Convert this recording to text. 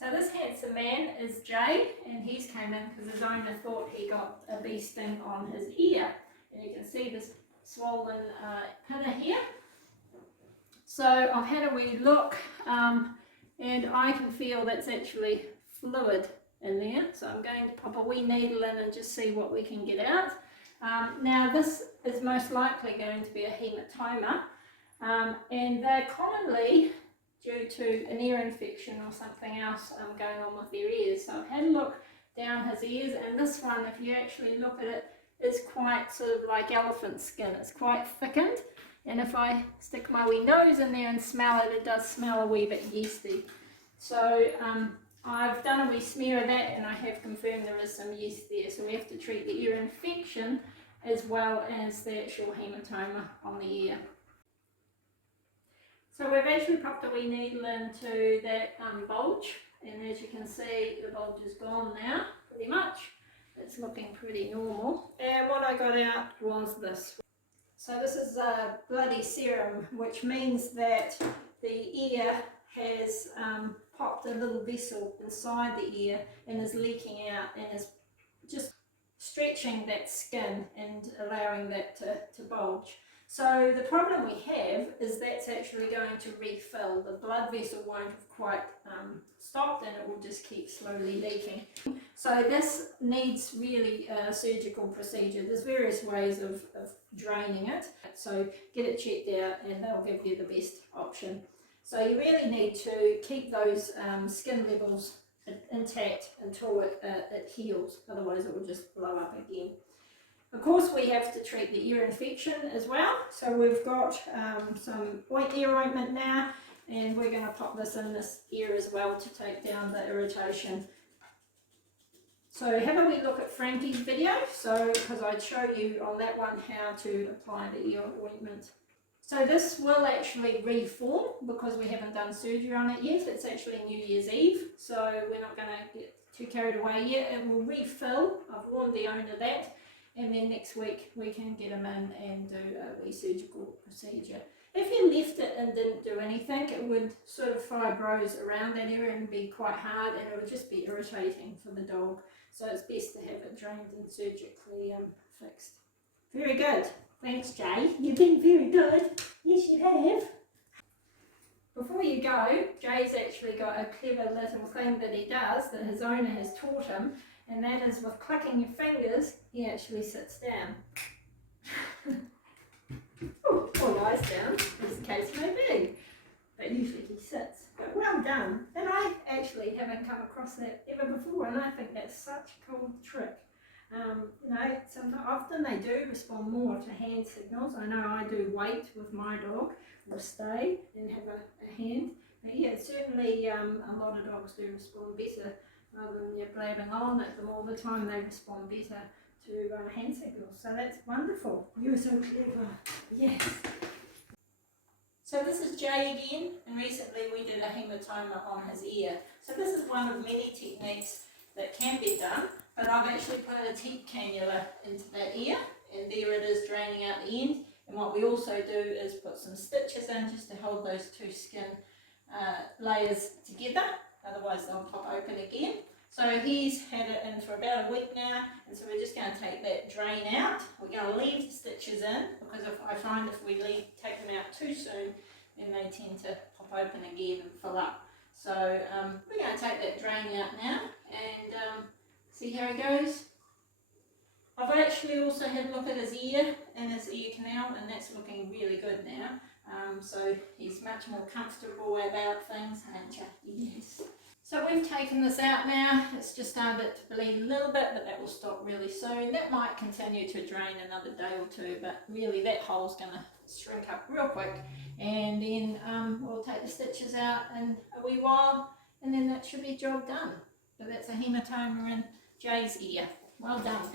So this handsome man is Jay, and he's came in because his owner thought he got a bee sting on his ear. And you can see this swollen pinna here. So I've had a wee look, and I can feel that's actually fluid in there. So I'm going to pop a wee needle in and just see what we can get out. Now this is most likely going to be a haematoma, and they're commonly due to an ear infection or something else going on with their ears. So I've had a look down his ears, and this one, if you actually look at it, is quite sort of like elephant skin. It's quite thickened, and if I stick my wee nose in there and smell it, it does smell a wee bit yeasty. So I've done a wee smear of that, and I have confirmed there is some yeast there, so we have to treat the ear infection as well as the actual haematoma on the ear. So we've actually popped a wee needle into that bulge, and as you can see, the bulge is gone now, pretty much. It's looking pretty normal. And what I got out was this. So this is a bloody serum, which means that the ear has popped a little vessel inside the ear and is leaking out and is just stretching that skin and allowing that to bulge. So the problem we have is that's actually going to refill. The blood vessel won't have quite stopped, and it will just keep slowly leaking. So this needs really a surgical procedure. There's various ways of draining it. So get it checked out and they'll give you the best option. So you really need to keep those skin levels intact until it heals, otherwise it will just blow up again. Of course, we have to treat the ear infection as well. So we've got some ear ointment now, and we're going to pop this in this ear as well to take down the irritation. So have a wee look at Frankie's video, because I'd show you on that one how to apply the ear ointment. So this will actually reform because we haven't done surgery on it yet. It's actually New Year's Eve, so we're not going to get too carried away yet. It will refill. I've warned the owner that. And then next week we can get him in and do a wee surgical procedure. If you left it and didn't do anything, it would sort of fibrose around that area and be quite hard, and it would just be irritating for the dog. So it's best to have it drained and surgically fixed. Very good. Thanks, Jay. You've been very good. Yes, you have. Before you go, Jay's actually got a clever little thing that he does that his owner has taught him. And that is with clicking your fingers, he actually sits down. Or lies down, as the case may be. But usually he sits. But well done. And I actually haven't come across that ever before, and I think that's such a cool trick. You know, often they do respond more to hand signals. I know I do wait with my dog, or stay and have a hand. But yeah, certainly a lot of dogs do respond better. Rather than you're blabbing on at them all the time, they respond better to hand signals. So that's wonderful. You're so clever. Yes. So this is Jay again, and recently we did a haematoma on his ear. So this is one of many techniques that can be done, but I've actually put a teat cannula into that ear, and there it is draining out the end. And what we also do is put some stitches in just to hold those two skin layers together. Otherwise they'll pop open again. So he's had it in for about a week now, and so we're just going to take that drain out. We're going to leave the stitches in, because I find if we take them out too soon, then they tend to pop open again and fill up. So we're going to take that drain out now and see how it goes. I've actually also had a look at his ear and his ear canal, and that's looking really good now. So he's much more comfortable about things, aren't you? Yes. So we've taken this out now. It's just started to bleed a little bit, but that will stop really soon. That might continue to drain another day or two, but really that hole's going to shrink up real quick. And then we'll take the stitches out in a wee while, and then that should be job done. But that's a haematoma in Jay's ear. Well done.